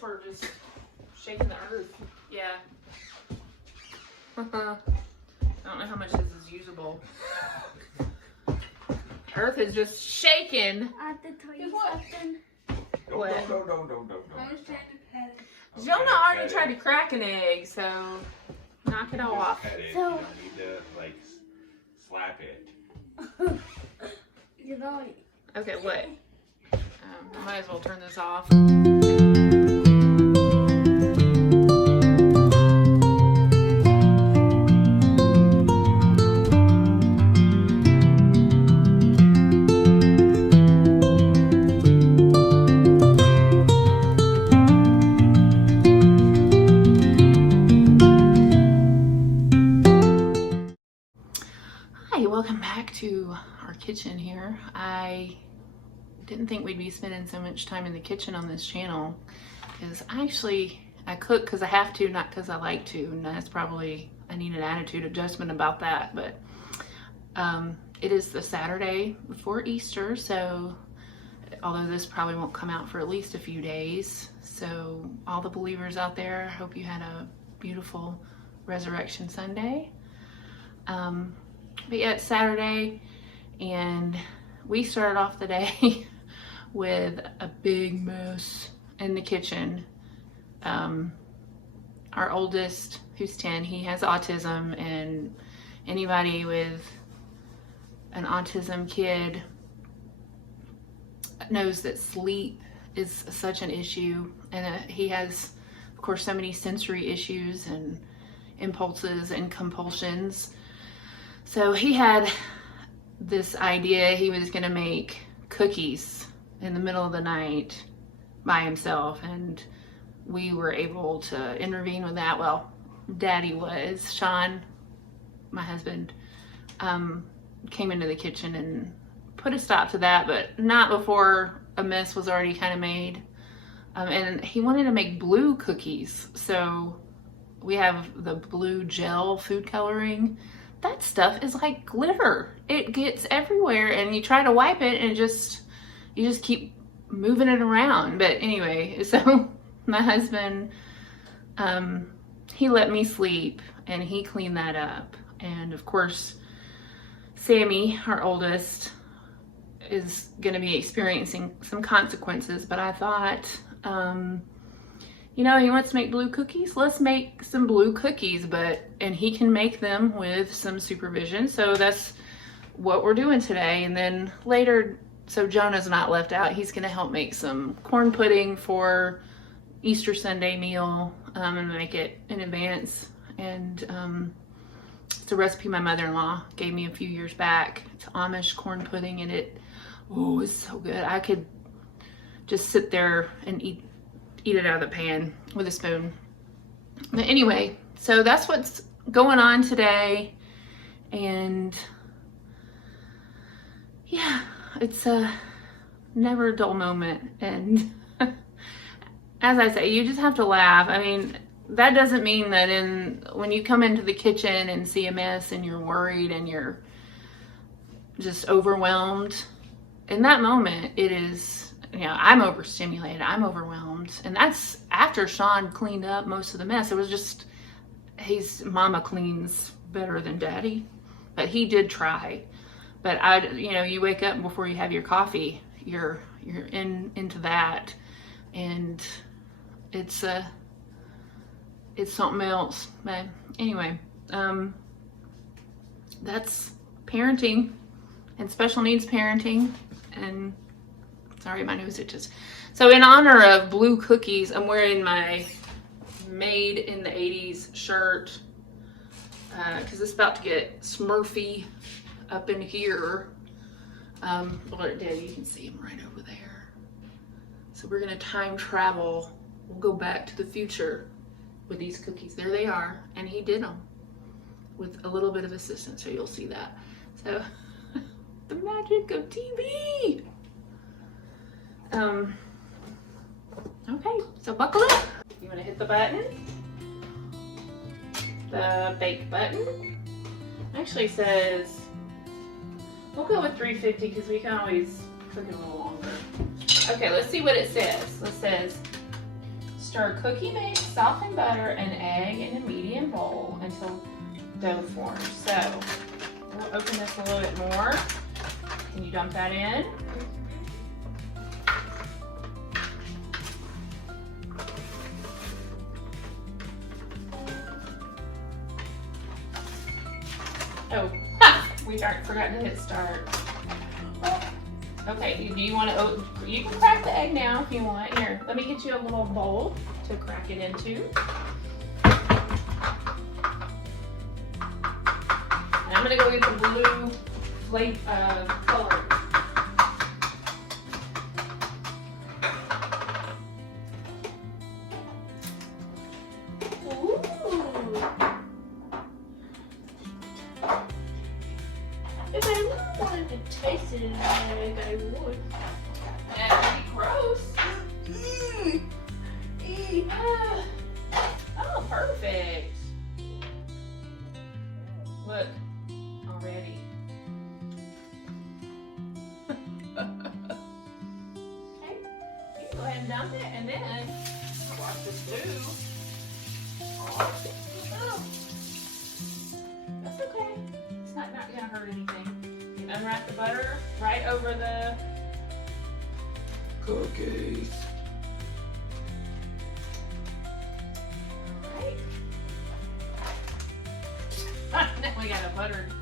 guess we're just shaking the earth. Yeah. I don't know how much this is usable. Earth is just shaking. I have to tell you something. What? I was trying to pet it. Jonah already tried to crack an egg, so knock it off. Pet it. So- You don't need to like slap it. You know, Okay, what? I might as well turn this off. Hi, welcome back to our kitchen here. I didn't think we'd be spending so much time in the kitchen on this channel because I cook because I have to, not because I like to, and that's probably, I need an attitude adjustment about that. But it is the Saturday before Easter, so although this probably won't come out for at least a few days, so all the believers out there, I hope you had a beautiful Resurrection Sunday. But yeah, it's Saturday, and we started off the day with a big mess in the kitchen. Our oldest, who's 10, he has autism, and anybody with an autism kid knows that sleep is such an issue, and he has, of course, so many sensory issues and impulses and compulsions. So he had this idea he was gonna make cookies in the middle of the night by himself, and we were able to intervene with that. Well, Daddy was. Sean, my husband, came into the kitchen and put a stop to that, but not before a mess was already kind of made. And he wanted to make blue cookies. So we have the blue gel food coloring. That stuff is like glitter. It gets everywhere, and you try to wipe it and you just keep moving it around. But anyway, so my husband, he let me sleep and he cleaned that up. And of course, Sammy, our oldest, is gonna be experiencing some consequences, but I thought, you know, he wants to make blue cookies. Let's make some blue cookies, and he can make them with some supervision. So that's what we're doing today. And then later, so Jonah's not left out. He's gonna help make some corn pudding for Easter Sunday meal, and make it in advance. And it's a recipe my mother-in-law gave me a few years back. It's Amish corn pudding, and it's so good. I could just sit there and eat it out of the pan with a spoon. But anyway, so that's what's going on today. And yeah, it's a never a dull moment. And as I say, you just have to laugh. I mean, that doesn't mean that when you come into the kitchen and see a mess and you're worried and you're just overwhelmed, in that moment, it is, you know, I'm overstimulated, I'm overwhelmed. And that's after Sean cleaned up most of the mess. It was just, mama cleans better than Daddy, but he did try. But you know, you wake up before you have your coffee, you're into that, and it's something else. But anyway, that's parenting and special needs parenting. And sorry, my nose itches. So in honor of blue cookies, I'm wearing my Made in the 80s shirt because it's about to get Smurfy up in here. Look, Daddy, you can see him right over there. So we're gonna time travel. We'll go back to the future with these cookies. There they are, and he did them with a little bit of assistance, so you'll see that. So the magic of TV. Okay, so buckle up. You want to hit the button? The bake button. Actually says, we'll go with 350 because we can always cook it a little longer. Okay, let's see what it says. It says, Stir cookie mix, softened butter, and egg in a medium bowl until dough forms. So we'll open this a little bit more. Can you dump that in? Oh, we forgot to hit start. Okay, do you want to, you can crack the egg now if you want. Here, let me get you a little bowl to crack it into. And I'm going to go get the blue color. Ooh. If I really wanted to taste it in an egg, I would. That would be gross. Oh, perfect. Look, already. Okay, you can go ahead and dump it, and then wash this blue off. Oh, that's okay. It's not gonna hurt anything. You can unwrap the butter right over the Cookies. Now we got a buttered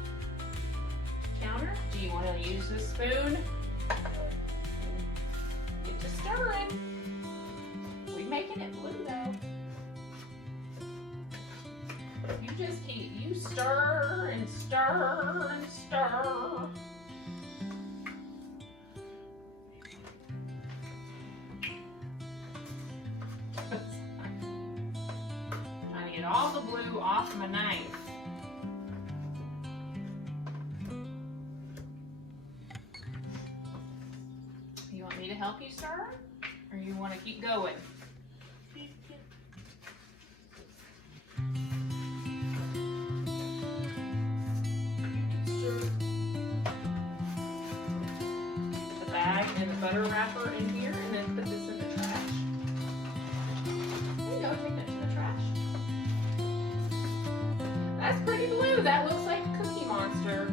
counter. Do you want to use this spoon? Get to stirring. We're making it blue though. You just you stir and stir and stir. Trying to get all the blue off my knife. You want me to help you stir? Or you want to keep going? Put the bag and the butter wrapper in here and then put this in the trash. There you go, take that to the trash. That's pretty blue. That looks like Cookie Monster.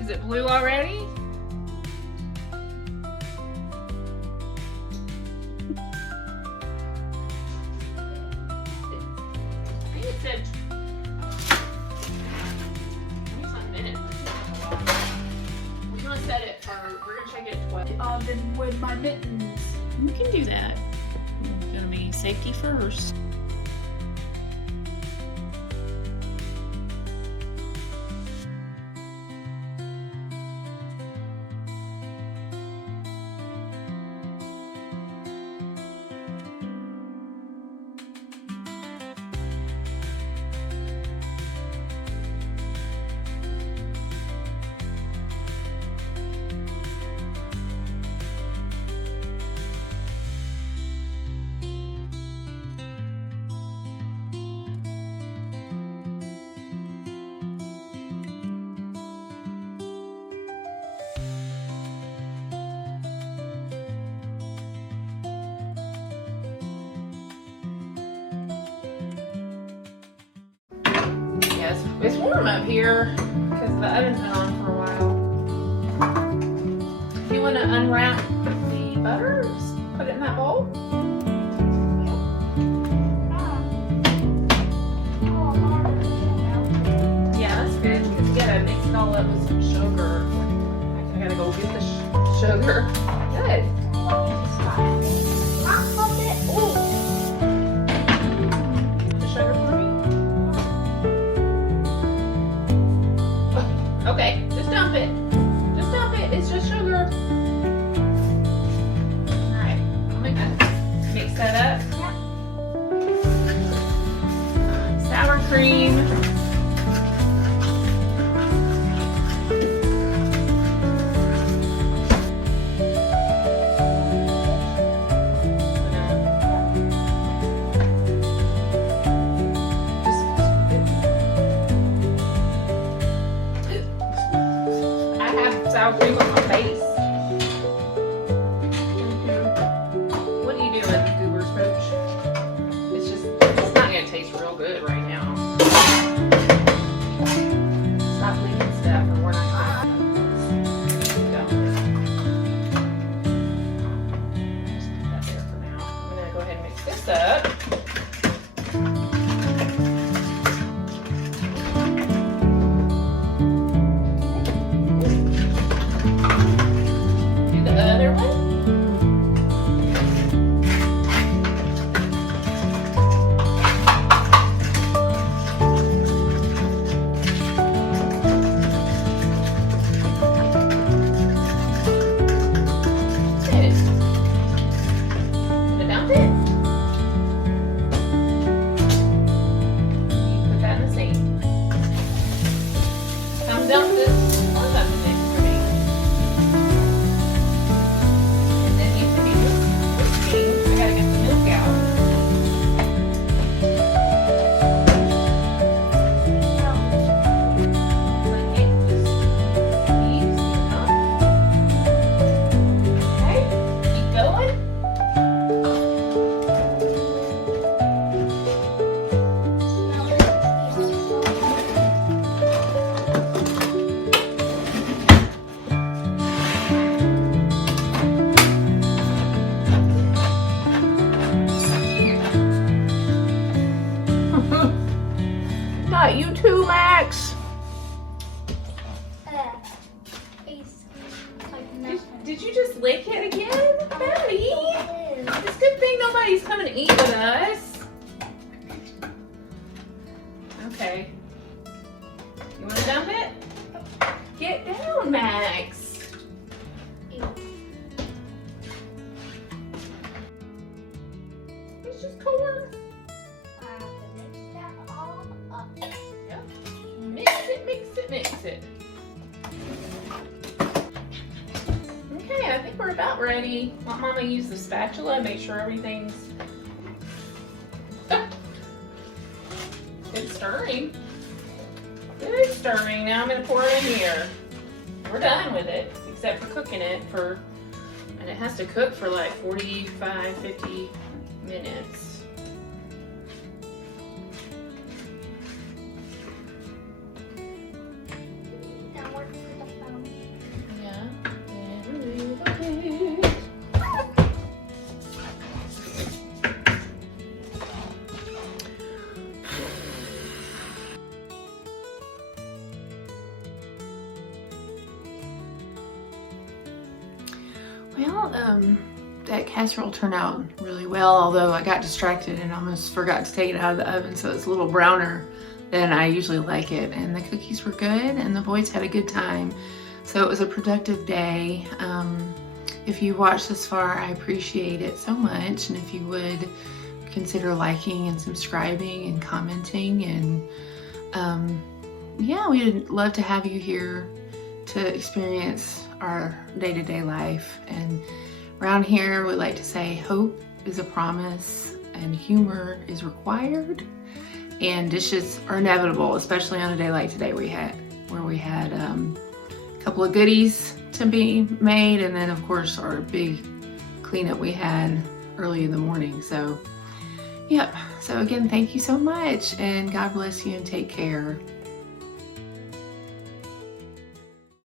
Is it blue already? I think it said 20-some minutes. We're gonna set it for, we're gonna check it at 12. Oven with my mittens. You can do that. It's gonna be safety first. Yes, it's warm up here because the oven's been on for a while. You want to unwrap the butter? Just put it in that bowl. Yeah, that's good because you gotta mix it all up with some sugar. I gotta go get the sugar. Good. The sugar for me? Okay, just dump it. Just dump it. It's just sugar. Alright, I'm gonna mix that up. Sour cream. I have sour cream on my face. What are you doing, Goober Smooch? It's not gonna taste real good right now. Stop leaving stuff or we're not gonna just put that there for now. I'm gonna go ahead and mix this up. Do the other one. Not you too, Max. Did you just lick it again, Betty? It's a good thing nobody's coming to eat with us. Okay. You want to dump it? Get down, Max. It's just corn. Yep. Mix it, mix it, mix it. Okay, I think we're about ready. Want Mama to use the spatula and make sure everything's good stirring. Good stirring. Now I'm gonna pour it in here. We're done with it, except for cooking it and it has to cook for like 45, 50 minutes. Well, that casserole turned out really well, although I got distracted and almost forgot to take it out of the oven, so it's a little browner than I usually like it. And the cookies were good and the boys had a good time. So it was a productive day. If you watched this far, I appreciate it so much. And if you would consider liking and subscribing and commenting, and yeah, we'd love to have you here to experience our day-to-day life. And around here we like to say hope is a promise and humor is required, and dishes are inevitable, especially on a day like today where we had a couple of goodies to be made, and then of course our big cleanup we had early in the morning. So yep, so again, thank you so much and God bless you and take care.